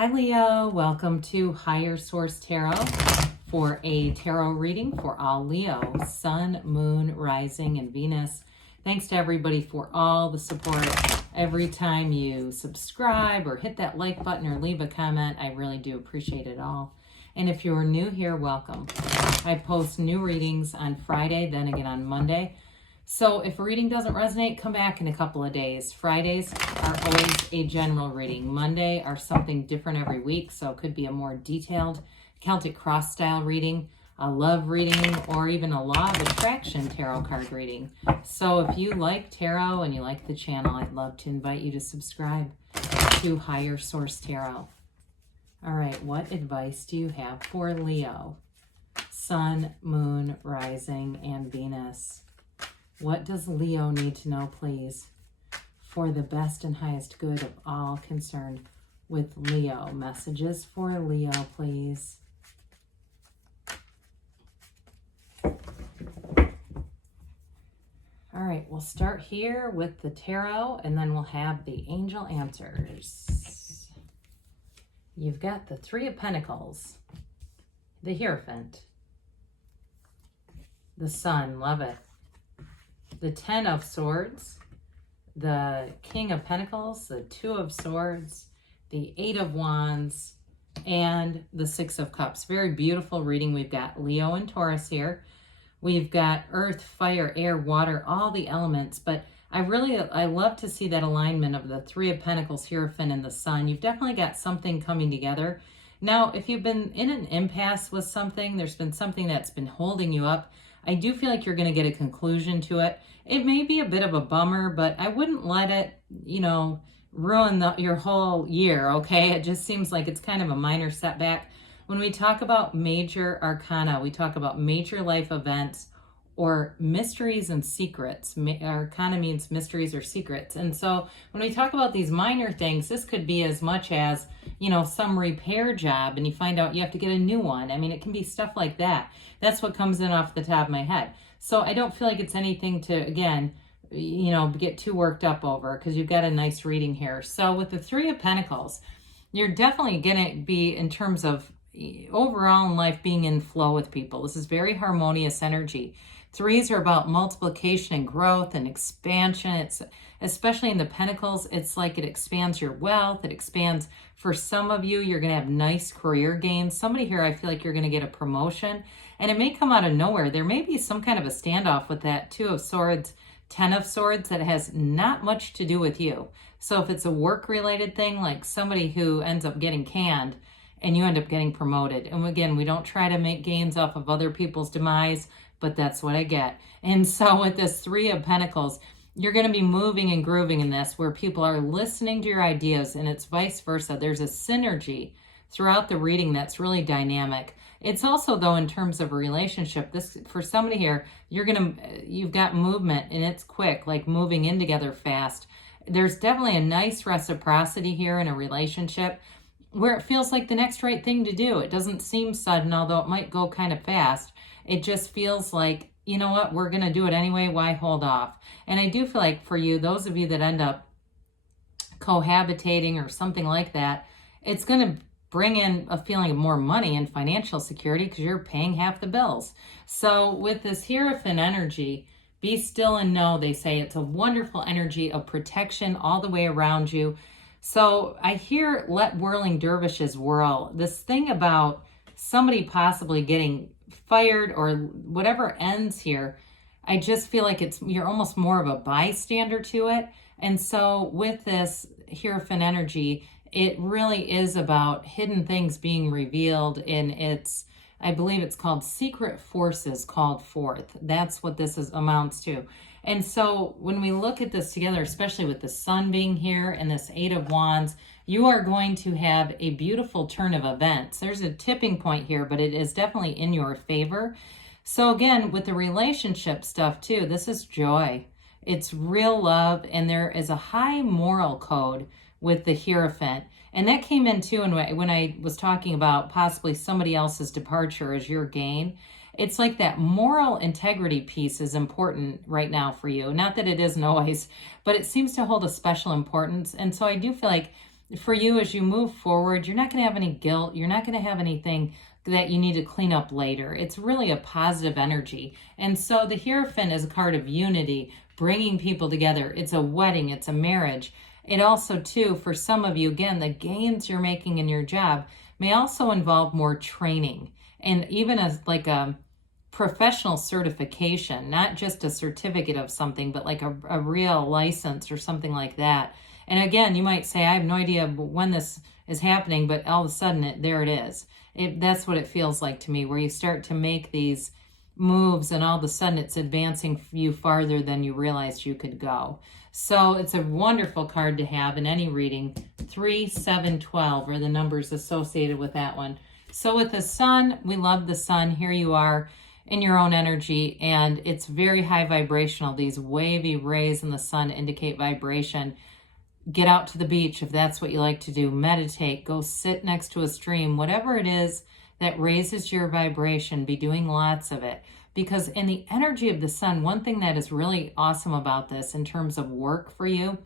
Hi Leo, welcome to Higher Source Tarot for a tarot reading for all Leo, Sun, Moon, Rising, and Venus. Thanks to everybody for all the support. Every time you subscribe or hit that like button or leave a comment, I really do appreciate it all. And if you're new here, welcome. I post new readings on Friday, then again on Monday. So if a reading doesn't resonate, come back in a couple of days. Fridays are always a general reading. Monday are something different every week, so it could be a more detailed Celtic cross style reading, a love reading, or even a law of attraction tarot card reading. So if you like tarot and you like the channel, I'd love to invite you to subscribe to Higher Source Tarot. All right, what advice do you have for Leo? Sun, Moon, Rising, and Venus. What does Leo need to know, please, for the best and highest good of all concerned with Leo? Messages for Leo, please. All right, we'll start here with the tarot, and then we'll have the angel answers. You've got the Three of Pentacles, the Hierophant, the Sun, love it. The Ten of Swords, the King of Pentacles, the Two of Swords, the Eight of Wands, and the Six of Cups. Very beautiful reading. We've got Leo and Taurus here. We've got earth, fire, air, water, all the elements. But I love to see that alignment of the Three of Pentacles, Hierophant, and the Sun. You've definitely got something coming together. Now, if you've been in an impasse with something, there's been something that's been holding you up, I do feel like you're going to get a conclusion to it. It may be a bit of a bummer, but I wouldn't let it, ruin your whole year, okay? It just seems like it's kind of a minor setback. When we talk about major arcana, we talk about major life events or mysteries and secrets. Arcana means mysteries or secrets. And so when we talk about these minor things, this could be as much as, some repair job and you find out you have to get a new one. I mean, it can be stuff like that. That's what comes in off the top of my head. So I don't feel like it's anything to, again, get too worked up over, because you've got a nice reading here. So with the Three of Pentacles, you're definitely going to be, in terms of overall in life, being in flow with people. This is very harmonious energy. Threes are about multiplication and growth and expansion. It's especially in the Pentacles, it's like it expands your wealth. It expands, for some of you, you're going to have nice career gains. Somebody here, I feel like you're going to get a promotion, and it may come out of nowhere. There may be some kind of a standoff with that Two of Swords, Ten of Swords, that has not much to do with you. So if it's a work-related thing, like somebody who ends up getting canned and you end up getting promoted. And again, we don't try to make gains off of other people's demise, but that's what I get. And so with this Three of Pentacles, you're going to be moving and grooving in this, where people are listening to your ideas, and it's vice versa. There's a synergy throughout the reading that's really dynamic. It's also, though, in terms of a relationship, this, for somebody here, you've got movement, and it's quick, like moving in together fast. There's definitely a nice reciprocity here in a relationship where it feels like the next right thing to do. It doesn't seem sudden, although it might go kind of fast. It just feels like, you know what, we're going to do it anyway. Why hold off? And I do feel like for you, those of you that end up cohabitating or something like that, it's going to bring in a feeling of more money and financial security, because you're paying half the bills. So with this Hierophant energy, be still and know, they say it's a wonderful energy of protection all the way around you. So I hear, let whirling dervishes whirl. This thing about somebody possibly getting fired or whatever ends here, I just feel like you're almost more of a bystander to it. And so with this Hierophant energy, it really is about hidden things being revealed in I believe it's called secret forces called forth. That's what this amounts to. And so when we look at this together, especially with the Sun being here and this Eight of Wands, you are going to have a beautiful turn of events. There's a tipping point here, but it is definitely in your favor. So again, with the relationship stuff too, this is joy. It's real love, and there is a high moral code with the Hierophant. And that came in too when I was talking about possibly somebody else's departure as your gain. It's like that moral integrity piece is important right now for you. Not that it isn't always, but it seems to hold a special importance. And so I do feel like for you as you move forward, you're not going to have any guilt. You're not going to have anything that you need to clean up later. It's really a positive energy. And so the Hierophant is a card of unity, bringing people together. It's a wedding, it's a marriage. It also, too, for some of you, again, the gains you're making in your job may also involve more training, and even as like a professional certification, not just a certificate of something, but like a real license or something like that. And again, you might say, I have no idea when this is happening, but all of a sudden, there it is. That's what it feels like to me, where you start to make these moves and all of a sudden it's advancing you farther than you realized you could go. So it's a wonderful card to have in any reading. 3, 7, 12 are the numbers associated with that one. So with the sun, we love the sun. Here you are in your own energy, and it's very high vibrational. These wavy rays in the sun indicate vibration. Get out to the beach if that's what you like to do. Meditate, go sit next to a stream, whatever it is that raises your vibration, be doing lots of it. Because in the energy of the sun, one thing that is really awesome about this in terms of work for you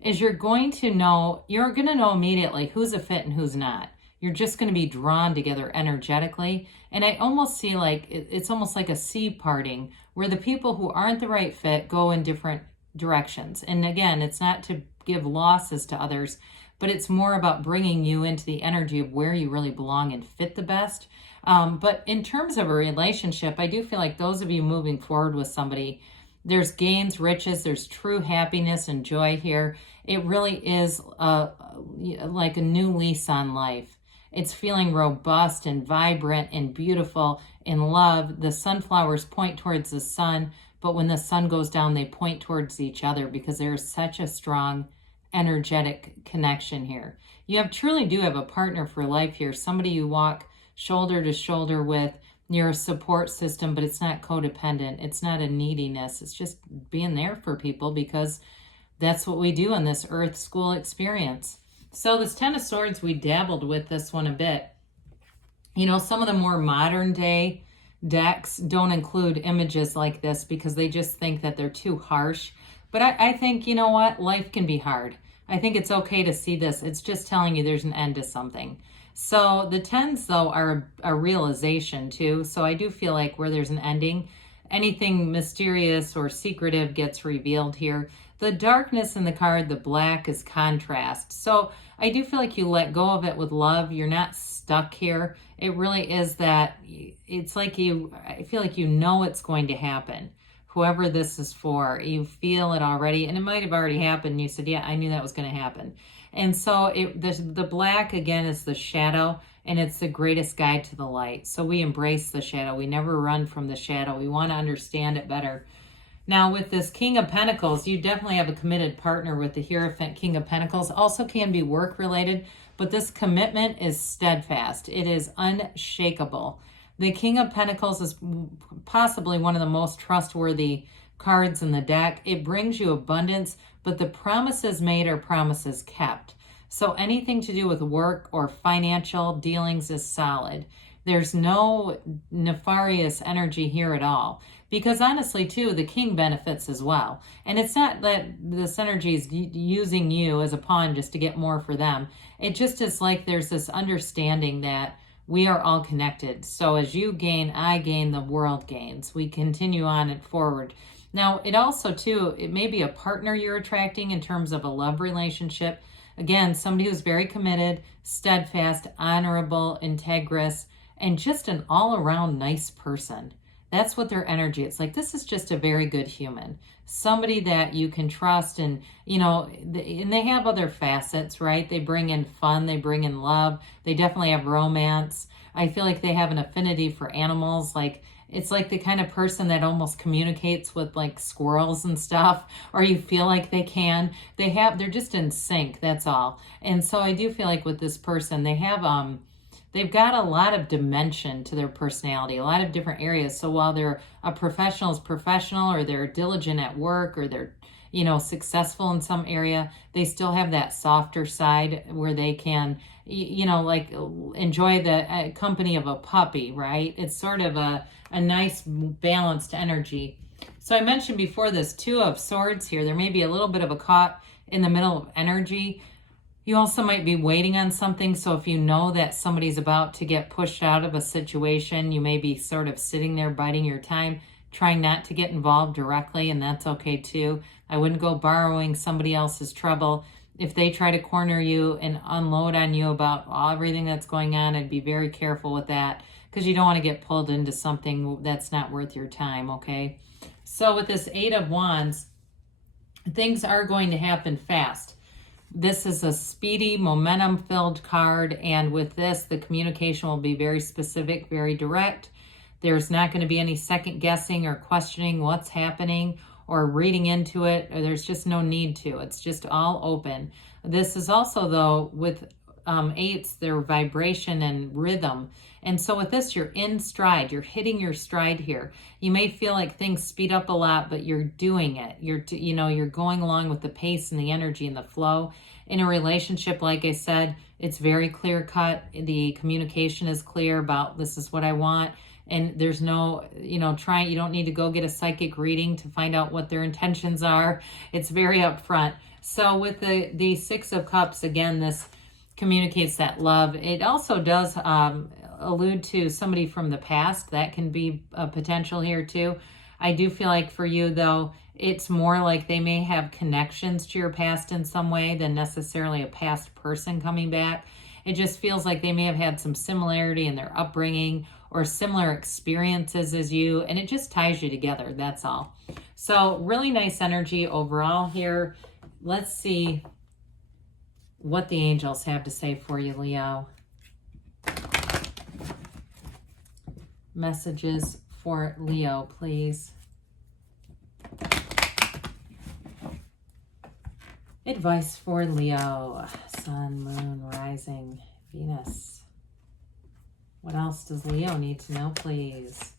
is you're going to know immediately who's a fit and who's not. You're just going to be drawn together energetically. And I almost see like, it's almost like a sea parting where the people who aren't the right fit go in different directions. And again, it's not to give losses to others, but it's more about bringing you into the energy of where you really belong and fit the best. But in terms of a relationship, I do feel like those of you moving forward with somebody, there's gains, riches, there's true happiness and joy here. It really is like a new lease on life. It's feeling robust and vibrant and beautiful in love. The sunflowers point towards the sun, but when the sun goes down, they point towards each other because there's such a strong energetic connection here. You truly do have a partner for life here, somebody you walk shoulder to shoulder with. You're a support system, but it's not codependent. It's not a neediness. It's just being there for people because that's what we do in this Earth School experience. So this Ten of Swords, we dabbled with this one a bit. You know, some of the more modern day decks don't include images like this because they just think that they're too harsh. But I think, you know what? Life can be hard. I think it's okay to see this. It's just telling you there's an end to something. So the tens, though, are a realization, too. So I do feel like where there's an ending, anything mysterious or secretive gets revealed here. The darkness in the card, the black, is contrast. So I do feel like you let go of it with love. You're not stuck here. It really is that it's like I feel like you know it's going to happen. Whoever this is for, you feel it already, and it might have already happened. You said, yeah, I knew that was going to happen. And so the black, again, is the shadow, and it's the greatest guide to the light. So we embrace the shadow. We never run from the shadow. We want to understand it better. Now, with this King of Pentacles, you definitely have a committed partner with the Hierophant King of Pentacles. Also can be work-related, but this commitment is steadfast. It is unshakable. The King of Pentacles is possibly one of the most trustworthy cards in the deck. It brings you abundance, but the promises made are promises kept. So anything to do with work or financial dealings is solid. There's no nefarious energy here at all. Because honestly, too, the king benefits as well. And it's not that this energy is using you as a pawn just to get more for them. It just is like there's this understanding that we are all connected. So as you gain, I gain, the world gains. We continue on and forward. Now, it also, too, it may be a partner you're attracting in terms of a love relationship. Again, somebody who's very committed, steadfast, honorable, integrous, and just an all-around nice person. That's what their energy is like. This is just a very good human, somebody that you can trust. And, you know, and they have other facets, right? They bring in fun, they bring in love, they definitely have romance. I feel like they have an affinity for animals. Like, it's like the kind of person that almost communicates with like squirrels and stuff, or you feel like they can. They're just in sync, that's all. And so I do feel like with this person, they've got a lot of dimension to their personality, a lot of different areas. So while they're a professional is professional, or they're diligent at work, or they're, you know, successful in some area, they still have that softer side where they can, you know, like enjoy the company of a puppy, right? It's sort of a nice balanced energy. So I mentioned before this Two of Swords here, there may be a little bit of a caught in the middle of energy. You also might be waiting on something. So if you know that somebody's about to get pushed out of a situation, you may be sort of sitting there biding your time, trying not to get involved directly, and that's okay too. I wouldn't go borrowing somebody else's trouble. If they try to corner you and unload on you about everything that's going on, I'd be very careful with that, because you don't want to get pulled into something that's not worth your time, okay? So with this Eight of Wands, things are going to happen fast. This is a speedy, momentum-filled card, and with this, the communication will be very specific, very direct. There's not going to be any second guessing or questioning what's happening or reading into it. There's just no need to. It's just all open. This is also, though, with eights, their vibration and rhythm. And so with this, you're in stride. You're hitting your stride here. You may feel like things speed up a lot, but you're doing it. You're going along with the pace and the energy and the flow. In a relationship, like I said, it's very clear cut. The communication is clear about this is what I want. And there's no, you don't need to go get a psychic reading to find out what their intentions are. It's very upfront. So with the Six of Cups, again, this communicates that love. It also does allude to somebody from the past. That can be a potential here too. I do feel like for you, though, it's more like they may have connections to your past in some way than necessarily a past person coming back. It just feels like they may have had some similarity in their upbringing or similar experiences as you, and it just ties you together, that's all. So really nice energy overall here. Let's see what the angels have to say for you, Leo. Messages for Leo, please. Advice for Leo. Sun, moon, rising, Venus. What else does Leo need to know, please?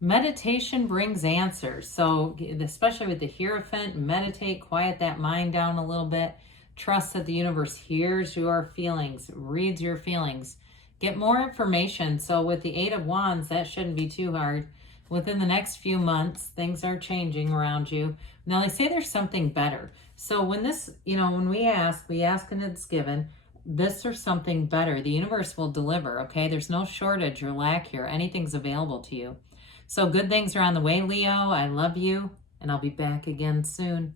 Meditation brings answers. So especially with the Hierophant, meditate, quiet that mind down a little bit. Trust that the universe hears your feelings, reads your feelings. Get more information. So with the Eight of Wands, that shouldn't be too hard. Within the next few months, things are changing around you. Now they say there's something better. So when this, when we ask and it's given. This or something better. The universe will deliver, okay? There's no shortage or lack here. Anything's available to you. So good things are on the way, Leo. I love you, and I'll be back again soon.